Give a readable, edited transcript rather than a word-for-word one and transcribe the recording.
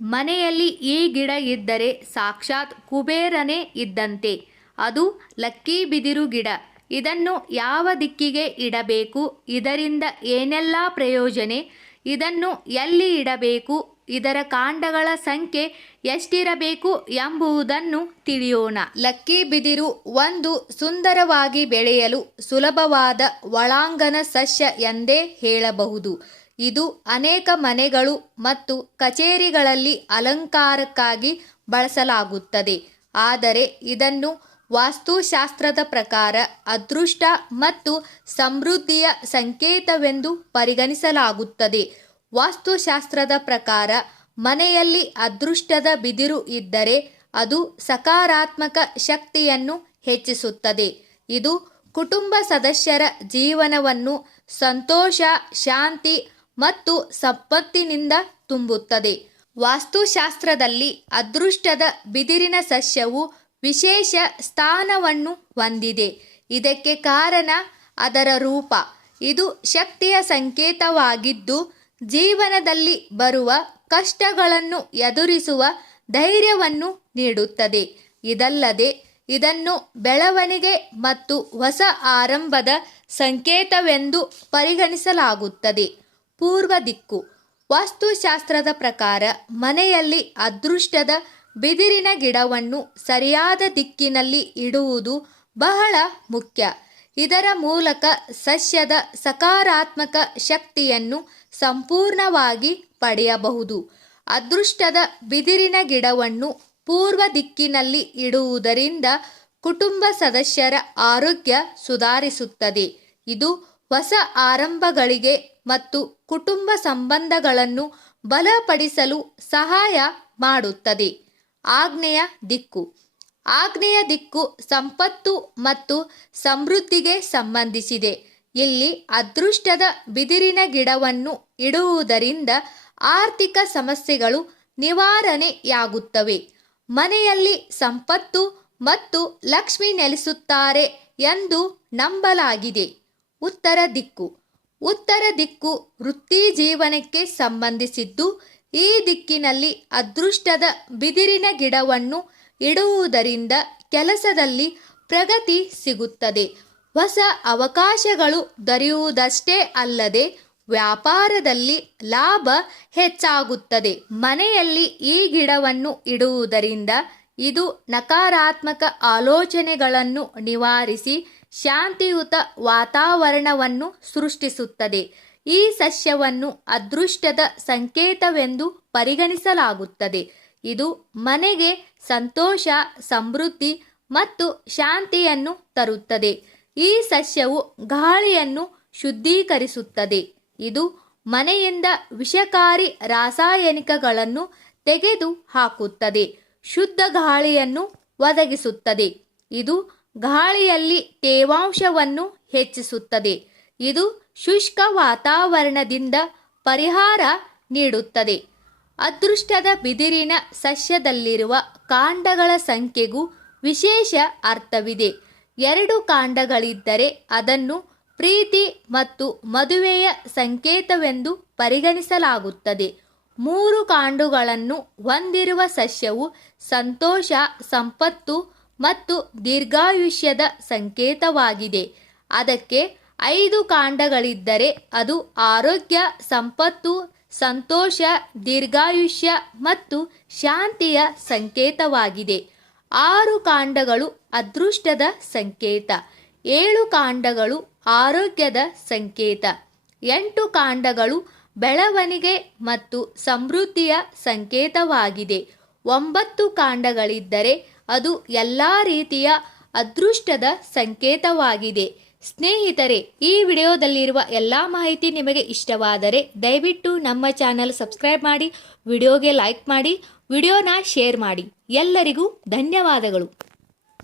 ಮನೆಯಲ್ಲಿ ಈ ಗಿಡ ಇದ್ದರೆ ಸಾಕ್ಷಾತ್ ಕುಬೇರನೇ ಇದ್ದಂತೆ. ಅದು ಲಕ್ಕಿ ಬಿದಿರು ಗಿಡ. ಇದನ್ನು ಯಾವ ದಿಕ್ಕಿಗೆ ಇಡಬೇಕು, ಇದರಿಂದ ಏನೆಲ್ಲ ಪ್ರಯೋಜನ, ಇದನ್ನು ಎಲ್ಲಿ ಇಡಬೇಕು, ಇದರ ಕಾಂಡಗಳ ಸಂಖ್ಯೆ ಎಷ್ಟಿರಬೇಕು ಎಂಬುದನ್ನು ತಿಳಿಯೋಣ. ಲಕ್ಕಿ ಬಿದಿರು ಒಂದು ಸುಂದರವಾಗಿ ಬೆಳೆಯಲು ಸುಲಭವಾದ ಒಳಾಂಗಣ ಸಸ್ಯ ಎಂದೇ ಹೇಳಬಹುದು. ಇದು ಅನೇಕ ಮನೆಗಳು ಮತ್ತು ಕಚೇರಿಗಳಲ್ಲಿ ಅಲಂಕಾರಕ್ಕಾಗಿ ಬಳಸಲಾಗುತ್ತದೆ. ಆದರೆ ಇದನ್ನು ವಾಸ್ತುಶಾಸ್ತ್ರದ ಪ್ರಕಾರ ಅದೃಷ್ಟ ಮತ್ತು ಸಮೃದ್ಧಿಯ ಸಂಕೇತವೆಂದು ಪರಿಗಣಿಸಲಾಗುತ್ತದೆ. ವಾಸ್ತುಶಾಸ್ತ್ರದ ಪ್ರಕಾರ ಮನೆಯಲ್ಲಿ ಅದೃಷ್ಟದ ಬಿದಿರು ಇದ್ದರೆ ಅದು ಸಕಾರಾತ್ಮಕ ಶಕ್ತಿಯನ್ನು ಹೆಚ್ಚಿಸುತ್ತದೆ. ಇದು ಕುಟುಂಬ ಸದಸ್ಯರ ಜೀವನವನ್ನು ಸಂತೋಷ, ಶಾಂತಿ ಮತ್ತು ಸಂಪತ್ತಿನಿಂದ ತುಂಬುತ್ತದೆ. ವಾಸ್ತುಶಾಸ್ತ್ರದಲ್ಲಿ ಅದೃಷ್ಟದ ಬಿದಿರಿನ ಸಸ್ಯವು ವಿಶೇಷ ಸ್ಥಾನವನ್ನು ಹೊಂದಿದೆ. ಇದಕ್ಕೆ ಕಾರಣ ಅದರ ರೂಪ. ಇದು ಶಕ್ತಿಯ ಸಂಕೇತವಾಗಿದ್ದು ಜೀವನದಲ್ಲಿ ಬರುವ ಕಷ್ಟಗಳನ್ನು ಎದುರಿಸುವ ಧೈರ್ಯವನ್ನು ನೀಡುತ್ತದೆ. ಇದಲ್ಲದೆ ಇದನ್ನು ಬೆಳವಣಿಗೆ ಮತ್ತು ಹೊಸ ಆರಂಭದ ಸಂಕೇತವೆಂದು ಪರಿಗಣಿಸಲಾಗುತ್ತದೆ. ಪೂರ್ವ ದಿಕ್ಕು. ವಾಸ್ತುಶಾಸ್ತ್ರದ ಪ್ರಕಾರ ಮನೆಯಲ್ಲಿ ಅದೃಷ್ಟದ ಬಿದಿರಿನ ಗಿಡವನ್ನು ಸರಿಯಾದ ದಿಕ್ಕಿನಲ್ಲಿ ಇಡುವುದು ಬಹಳ ಮುಖ್ಯ. ಇದರ ಮೂಲಕ ಸಸ್ಯದ ಸಕಾರಾತ್ಮಕ ಶಕ್ತಿಯನ್ನು ಸಂಪೂರ್ಣವಾಗಿ ಪಡೆಯಬಹುದು. ಅದೃಷ್ಟದ ಬಿದಿರಿನ ಗಿಡವನ್ನು ಪೂರ್ವ ದಿಕ್ಕಿನಲ್ಲಿ ಇಡುವುದರಿಂದ ಕುಟುಂಬ ಸದಸ್ಯರ ಆರೋಗ್ಯ ಸುಧಾರಿಸುತ್ತದೆ. ಇದು ಹೊಸ ಆರಂಭಗಳಿಗೆ ಮತ್ತು ಕುಟುಂಬ ಸಂಬಂಧಗಳನ್ನು ಬಲಪಡಿಸಲು ಸಹಾಯ ಮಾಡುತ್ತದೆ. ಆಗ್ನೇಯ ದಿಕ್ಕು. ಆಗ್ನೇಯ ದಿಕ್ಕು ಸಂಪತ್ತು ಮತ್ತು ಸಮೃದ್ಧಿಗೆ ಸಂಬಂಧಿಸಿದೆ. ಇಲ್ಲಿ ಅದೃಷ್ಟದ ಬಿದಿರಿನ ಗಿಡವನ್ನು ಇಡುವುದರಿಂದ ಆರ್ಥಿಕ ಸಮಸ್ಯೆಗಳು ನಿವಾರಣೆಯಾಗುತ್ತವೆ. ಮನೆಯಲ್ಲಿ ಸಂಪತ್ತು ಮತ್ತು ಲಕ್ಷ್ಮಿ ನೆಲೆಸುತ್ತಾರೆ ಎಂದು ನಂಬಲಾಗಿದೆ. ಉತ್ತರ ದಿಕ್ಕು. ಉತ್ತರ ದಿಕ್ಕು ವೃತ್ತಿ ಜೀವನಕ್ಕೆ ಸಂಬಂಧಿಸಿದ್ದು. ಈ ದಿಕ್ಕಿನಲ್ಲಿ ಅದೃಷ್ಟದ ಬಿದಿರಿನ ಗಿಡವನ್ನು ಇಡುವುದರಿಂದ ಕೆಲಸದಲ್ಲಿ ಪ್ರಗತಿ ಸಿಗುತ್ತದೆ. ಹೊಸ ಅವಕಾಶಗಳು ದೊರೆಯುವುದಷ್ಟೇ ಅಲ್ಲದೆ ವ್ಯಾಪಾರದಲ್ಲಿ ಲಾಭ ಹೆಚ್ಚಾಗುತ್ತದೆ. ಮನೆಯಲ್ಲಿ ಈ ಗಿಡವನ್ನು ಇಡುವುದರಿಂದ ಇದು ನಕಾರಾತ್ಮಕ ಆಲೋಚನೆಗಳನ್ನು ನಿವಾರಿಸಿ ಶಾಂತಿಯುತ ವಾತಾವರಣವನ್ನು ಸೃಷ್ಟಿಸುತ್ತದೆ. ಈ ಸಸ್ಯವನ್ನು ಅದೃಷ್ಟದ ಸಂಕೇತವೆಂದು ಪರಿಗಣಿಸಲಾಗುತ್ತದೆ. ಇದು ಮನೆಗೆ ಸಂತೋಷ, ಸಮೃದ್ಧಿ ಮತ್ತು ಶಾಂತಿಯನ್ನು ತರುತ್ತದೆ. ಈ ಸಸ್ಯವು ಗಾಳಿಯನ್ನು ಶುದ್ಧೀಕರಿಸುತ್ತದೆ. ಇದು ಮನೆಯಿಂದ ವಿಷಕಾರಿ ರಾಸಾಯನಿಕಗಳನ್ನು ತೆಗೆದು ಹಾಕುತ್ತದೆ. ಶುದ್ಧ ಗಾಳಿಯನ್ನು ಒದಗಿಸುತ್ತದೆ. ಇದು ಗಾಳಿಯಲ್ಲಿ ತೇವಾಂಶವನ್ನು ಹೆಚ್ಚಿಸುತ್ತದೆ. ಇದು ಶುಷ್ಕ ವಾತಾವರಣದಿಂದ ಪರಿಹಾರ ನೀಡುತ್ತದೆ. ಅದೃಷ್ಟದ ಬಿದಿರಿನ ಸಸ್ಯದಲ್ಲಿರುವ ಕಾಂಡಗಳ ಸಂಖ್ಯೆಗೂ ವಿಶೇಷ ಅರ್ಥವಿದೆ. 2 ಕಾಂಡಗಳಿದ್ದರೆ ಅದನ್ನು ಪ್ರೀತಿ ಮತ್ತು ಮದುವೆಯ ಸಂಕೇತವೆಂದು ಪರಿಗಣಿಸಲಾಗುತ್ತದೆ. 3 ಕಾಂಡಗಳನ್ನು ಹೊಂದಿರುವ ಸಸ್ಯವು ಸಂತೋಷ, ಸಂಪತ್ತು ಮತ್ತು ದೀರ್ಘಾಯುಷ್ಯದ ಸಂಕೇತವಾಗಿದೆ. ಅದಕ್ಕೆ 5 ಕಾಂಡಗಳಿದ್ದರೆ ಅದು ಆರೋಗ್ಯ, ಸಂಪತ್ತು, ಸಂತೋಷ, ದೀರ್ಘಾಯುಷ್ಯ ಮತ್ತು ಶಾಂತಿಯ ಸಂಕೇತವಾಗಿದೆ. 6 ಕಾಂಡಗಳು ಅದೃಷ್ಟದ ಸಂಕೇತ. 7 ಕಾಂಡಗಳು ಆರೋಗ್ಯದ ಸಂಕೇತ. 8 ಕಾಂಡಗಳು ಬೆಳವಣಿಗೆ ಮತ್ತು ಸಮೃದ್ಧಿಯ ಸಂಕೇತವಾಗಿದೆ. 9 ಕಾಂಡಗಳಿದ್ದರೆ ಅದು ಎಲ್ಲ ರೀತಿಯ ಅದೃಷ್ಟದ ಸಂಕೇತವಾಗಿದೆ. ಸ್ನೇಹಿತರೆ, ಈ ವಿಡಿಯೋದಲ್ಲಿರುವ ಎಲ್ಲ ಮಾಹಿತಿ ನಿಮಗೆ ಇಷ್ಟವಾದರೆ ದಯವಿಟ್ಟು ನಮ್ಮ ಚಾನಲ್ ಸಬ್ಸ್ಕ್ರೈಬ್ ಮಾಡಿ, ವಿಡಿಯೋಗೆ ಲೈಕ್ ಮಾಡಿ, ವಿಡಿಯೋನ ಶೇರ್ ಮಾಡಿ. ಎಲ್ಲರಿಗೂ ಧನ್ಯವಾದಗಳು.